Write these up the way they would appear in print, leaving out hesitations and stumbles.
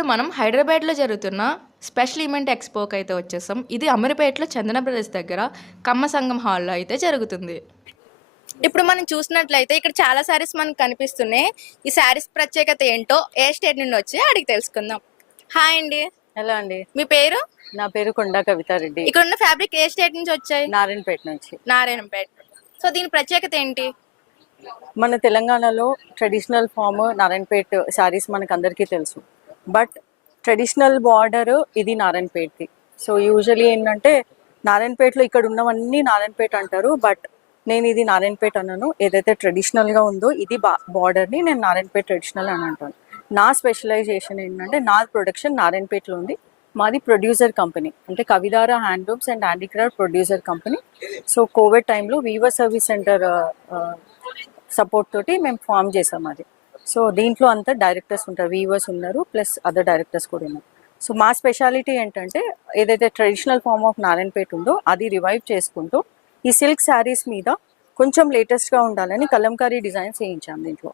ఇప్పుడు మనం హైదరాబాద్లో జరుగుతున్న స్పెషల్ ఈవెంట్ ఎక్స్పోకి అయితే వచ్చేసాం. ఇది అమీర్పేటలో చందన బ్రదర్స్ దగ్గర కమ్మ సంఘం హాల్లో అయితే జరుగుతుంది. ఇప్పుడు మనం చూసినట్లయితే ఇక్కడ చాలా శారీస్ మనకు కనిపిస్తున్నాయి. ఈ శారీస్ ప్రత్యేకత ఏంటో ఏ స్టేట్ నుండి వచ్చి అడిగి తెలుసుకుందాం. హాయ్ అండి. హలో అండి, మీ పేరు? నా పేరు కొండా కవితారెడ్డి. ఇక్కడ ఉన్న ఫ్యాబ్రిక్ ఏ స్టేట్ నుంచి వచ్చాయి? నారాయణపేట నుంచి. నారాయణపేట. సో దీని ప్రత్యేకత ఏంటి? మన తెలంగాణలో ట్రెడిషనల్ ఫామ్ నారాయణపేట శారీస్ మనకు అందరికీ తెలుసు. బట్ ట్రెడిషనల్ బార్డర్ ఇది నారాయణపేటది. సో యూజువలీ ఏంటంటే నారాయణపేటలో ఇక్కడ ఉన్నవన్నీ నారాయణపేట అంటారు. బట్ నేను ఇది నారాయణపేట అన్నాను. ఏదైతే ట్రెడిషనల్గా ఉందో ఇది బార్డర్ని నేను నారాయణపేట ట్రెడిషనల్ అని అంటాను. నా స్పెషలైజేషన్ ఏంటంటే నా ప్రొడక్షన్ నారాయణపేటలో ఉంది. మాది ప్రొడ్యూసర్ కంపెనీ, అంటే Kavidhara handlooms and handicraft producer company. So covid టైంలో వీవర్ సర్వీస్ సెంటర్ సపోర్ట్ తోటి మేము ఫామ్ చేసాం అది. సో దీంట్లో అంతా డైరెక్టర్స్ ఉంటారు, వీవర్స్ ఉన్నారు, ప్లస్ అదర్ డైరెక్టర్స్ కూడా ఉన్నారు. సో మా స్పెషాలిటీ ఏంటంటే ఏదైతే ట్రెడిషనల్ ఫామ్ ఆఫ్ నారాయణపేట ఉందో అది రివైవ్ చేసుకుంటూ ఈ సిల్క్ శారీస్ మీద కొంచెం లేటెస్ట్గా ఉండాలని కలంకారీ డిజైన్స్ వేయించాం దీంట్లో.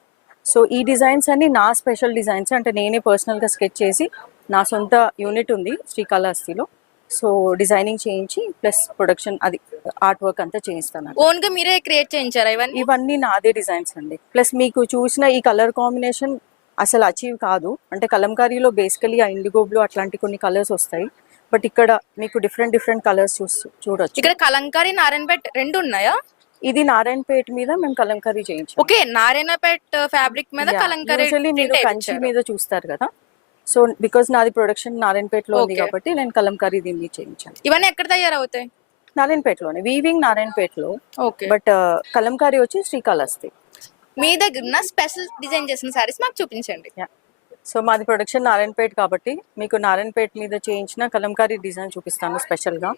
సో ఈ డిజైన్స్ అన్ని నా స్పెషల్ డిజైన్స్, అంటే నేనే పర్సనల్గా స్కెచ్ చేసి నా సొంత యూనిట్ ఉంది శ్రీకాళహస్తిలో. సో డిజైనింగ్ చేయించి ప్లస్ ప్రొడక్షన్ అది ఆర్ట్ వర్క్ అంతా చేయిస్తాను. ఓన్ గా మీరే క్రియేట్ చేయించారా ఇవన్నీ? ఇవన్నీ నాదే డిజైన్స్ అండి. ప్లస్ మీకు చూసిన ఈ కలర్ కాంబినేషన్ అసలు అచీవ్ కాదు. అంటే కలంకారీలో బేసికలీ ఆ ఇండిగో బ్లూ అట్లాంటి కొన్ని కలర్స్ వస్తాయి. బట్ ఇక్కడ మీకు డిఫరెంట్ కలర్స్ చూడొచ్చు. ఇక్కడ కలంకారీ నారాయణపేట రెండు ఉన్నాయా? ఇది నారాయణపేట మీద మేము కలంకారీ చేయించాం. ఓకే, నారాయణపేట ఫ్యాబ్రిక్ మీద కలంకారీ. యూజువల్లీ మీరు కంచి మీద చూస్తారు కదా. సో బికాస్ నాది ప్రొడక్షన్ నారాయణపేటలో ఉంది కాబట్టి నేను కలంకారీ దీన్ని చేయించాను. ఇవన్నీ ఎక్కడ తయారవుతాయి? నారాయణపేటలోనే, వీవింగ్ నారాయణపేటలో. ఓకే, బట్ కలంకారీ వచ్చి శ్రీకాళహస్తి. మీ దగ్గర ఉన్న స్పెషల్ డిజైన్ చేసిన సారీస్ మాకు చూపించండి. సో మాది ప్రొడక్షన్ నారాయణపేట కాబట్టి మీకు నారాయణపేట మీద చేయించిన కలంకారీ డిజైన్ చూపిస్తాను స్పెషల్గా.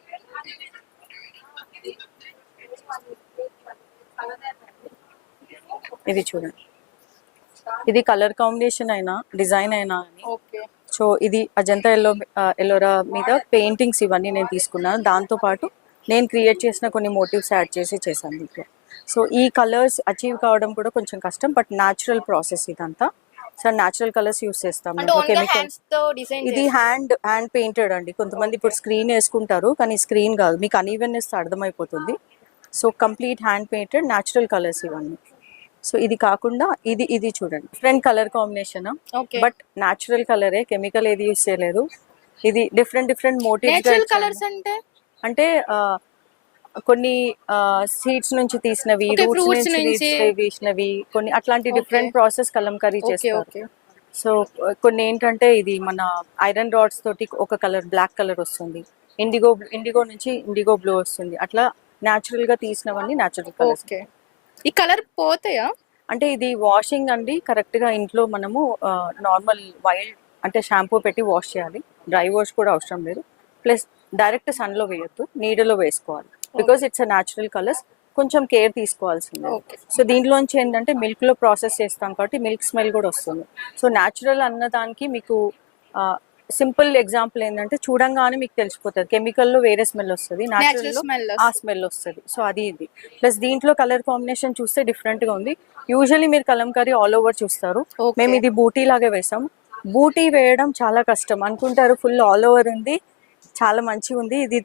ఇది చూడండి, ఇది కలర్ కాంబినేషన్ అయినా డిజైన్ అయినా అని. సో ఇది అజంతా ఎల్లోరా మీద పెయింటింగ్స్ ఇవన్నీ నేను తీసుకున్నాను. దాంతోపాటు నేను క్రియేట్ చేసిన కొన్ని మోటివ్స్ యాడ్ చేశాను దీంట్లో. సో ఈ కలర్స్ అచీవ్ కావడం కూడా కొంచెం కష్టం, బట్ న్యాచురల్ ప్రాసెస్ ఇదంతా. సో న్యాచురల్ కలర్స్ యూస్ చేస్తాం. ఇది హ్యాండ్ పెయింటెడ్ అండి. కొంతమంది ఇప్పుడు స్క్రీన్ వేసుకుంటారు, కానీ స్క్రీన్ కాదు, మీకు అన్ఈవెన్నెస్ అర్థమైపోతుంది. So complete hand painted natural colours ఇవన్నీ. సో ఇది కాకుండా ఇది చూడండి, different colour combination, but natural కలరే, కెమికల్ ఏది యూస్ చేయలేదు. ఇది డిఫరెంట్ మోటివ్స్. అంటే కొన్ని సీడ్స్ నుంచి తీసినవి, రూట్స్ నుంచి తీసినవి, కొన్ని అట్లాంటి డిఫరెంట్ ప్రాసెస్ కలంకారీ చేస్తారు. సో కొన్ని ఏంటంటే ఇది మన ఐరన్ రాడ్స్ తోటి ఒక కలర్ బ్లాక్ కలర్ వస్తుంది, ఇండిగో నుంచి ఇండిగో బ్లూ వస్తుంది. అట్లా న్యాచురల్ గా తీసినవన్నీ న్యాచురల్ కలర్స్. ఈ కలర్ పోతాయా? అంటే ఇది వాషింగ్ అండి, కరెక్ట్ గా ఇంట్లో మనము నార్మల్ వైల్డ్ అంటే షాంపూ పెట్టి వాష్ చేయాలి. డ్రై వాష్ కూడా అవసరం లేదు. ప్లస్ డైరెక్ట్ సన్ లో వేయొద్దు, నీడలో వేసుకోవాలి. Because it's a natural colours, కొంచెం కేర్ తీసుకోవాల్సిందే. సో దీంట్లోంచి ఏంటంటే మిల్క్ లో ప్రాసెస్ చేస్తాం కాబట్టి మిల్క్ స్మెల్ కూడా వస్తుంది. సో న్యాచురల్ అన్నదానికి మీకు సింపుల్ ఎగ్జాంపుల్ ఏంటంటే చూడంగానే మీకు తెలిసిపోతుంది, కెమికల్లో వేరే స్మెల్ వస్తుంది, న్యాచురల్లో ఆ స్మెల్ వస్తుంది. సో అది ఇది. ప్లస్ దీంట్లో కలర్ కాంబినేషన్ చూస్తే డిఫరెంట్ గా ఉంది. యూజువల్లీ మీరు కలంకారీ ఆల్ ఓవర్ చూస్తారు, మేము ఇది బూటీ లాగా వేసాం. బూటీ వేయడం చాలా కష్టం అనుకుంటారు, ఫుల్ ఆల్ ఓవర్ ఉంది, చాలా మంచిగా ఉంది, ఇది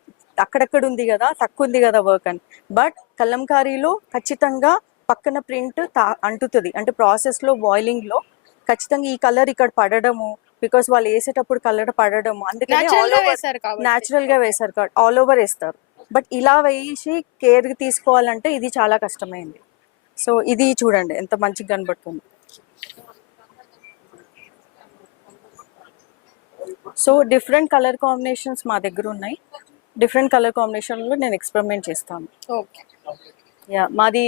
అక్కడక్కడ ఉంది కదా, తక్కువ ఉంది కదా వర్క్ అని. బట్ కలంకారీలో ఖచ్చితంగా పక్కన ప్రింట్ అంటుతుంది. అంటే ప్రాసెస్ లో బాయిలింగ్ లో ఖచ్చితంగా ఈ కలర్ ఇక్కడ పడడము, బికాస్ వాళ్ళు వేసేటప్పుడు కలర్ పడడము, అందుకని న్యాచురల్ గా వేసారు కాబట్టి ఆల్ ఓవర్ వేస్తారు. బట్ ఇలా వేసి కేర్ తీసుకోవాలంటే ఇది చాలా కష్టమైంది. సో ఇది చూడండి ఎంత మంచిగా కనబడుతుంది. సో డిఫరెంట్ కలర్ కాంబినేషన్స్ మా దగ్గర ఉన్నాయి. డిఫరెంట్ కలర్ కాంబినేషన్లో నేను ఎక్స్పెరిమెంట్ చేస్తాను. మాది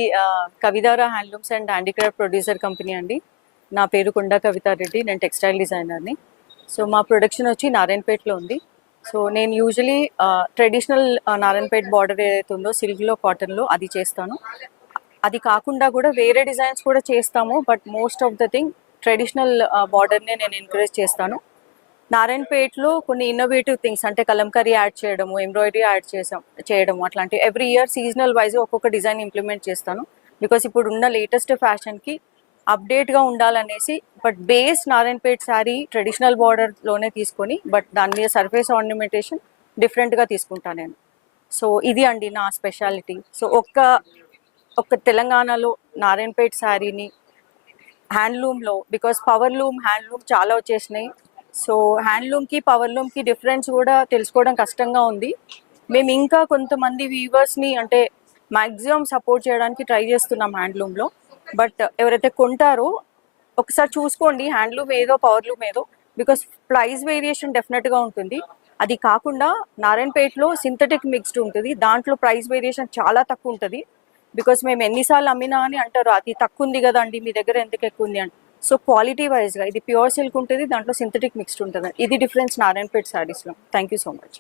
Kavidhara handlooms and handicraft producer company అండి. నా పేరు కొండా కవితారెడ్డి, నేను టెక్స్టైల్ డిజైనర్ని. సో మా ప్రొడక్షన్ వచ్చి నారాయణపేటలో ఉంది. సో నేను యూజువలీ ట్రెడిషనల్ నారాయణపేట బార్డర్ ఏదైతే ఉందో సిల్క్లో కాటన్లో అది చేస్తాను. అది కాకుండా కూడా వేరే డిజైన్స్ కూడా చేస్తాము, but most of the thing traditional బార్డర్నే నేను ఎంకరేజ్ చేస్తాను. నారాయణపేటలో కొన్ని ఇన్నోవేటివ్ థింగ్స్ అంటే కలంకారీ యాడ్ చేయడము, ఎంబ్రాయిడరీ యాడ్ చేయడము, అట్లాంటి ఎవ్రీ ఇయర్ సీజనల్ వైజ్ ఒక్కొక్క డిజైన్ ఇంప్లిమెంట్ చేస్తాను. బికాస్ ఇప్పుడు ఉన్న లేటెస్ట్ ఫ్యాషన్కి అప్డేట్గా ఉండాలనేసి, but base Narayanpet sari traditional బార్డర్లోనే తీసుకొని, బట్ దాని మీద సర్ఫేస్ ఆర్నమెంటేషన్ డిఫరెంట్గా తీసుకుంటాను నేను. సో ఇది అండి నా స్పెషాలిటీ. సో ఒక్క తెలంగాణలో నారాయణపేట్ శారీని హ్యాండ్లూమ్లో, బికాస్ పవర్ లూమ్ హ్యాండ్లూమ్ చాలా వచ్చేసినాయి. సో హ్యాండ్లూమ్కి పవర్ లూమ్కి డిఫరెన్స్ కూడా తెలుసుకోవడం కష్టంగా ఉంది. మేము ఇంకా కొంతమంది వీవర్స్ని అంటే మ్యాక్సిమం సపోర్ట్ చేయడానికి ట్రై చేస్తున్నాం హ్యాండ్లూమ్లో. బట్ ఎవరైతే కొంటారో ఒకసారి చూసుకోండి హ్యాండ్లూమ్ ఏదో పవర్ లూమ్ ఏదో, బికాస్ ప్రైస్ వేరియేషన్ డెఫినెట్గా ఉంటుంది. అది కాకుండా నారాయణపేటలో సింథటిక్ మిక్స్డ్ ఉంటుంది, దాంట్లో ప్రైస్ వేరియేషన్ చాలా తక్కువ ఉంటుంది. బికాస్ మేము ఎన్నిసార్లు అమ్మినా అని అంటారు అది తక్కువ ఉంది కదండి మీ దగ్గర ఎందుకు ఎక్కువ ఉంది అంటే. సో క్వాలిటీ వైజ్గా ఇది ప్యూర్ సిల్క్ ఉంటుంది, దాంట్లో సింథటిక్ మిక్స్డ్ ఉంటుంది. ఇది డిఫరెన్స్ నారాయణపేట్ శారీస్లో. Thank you so much.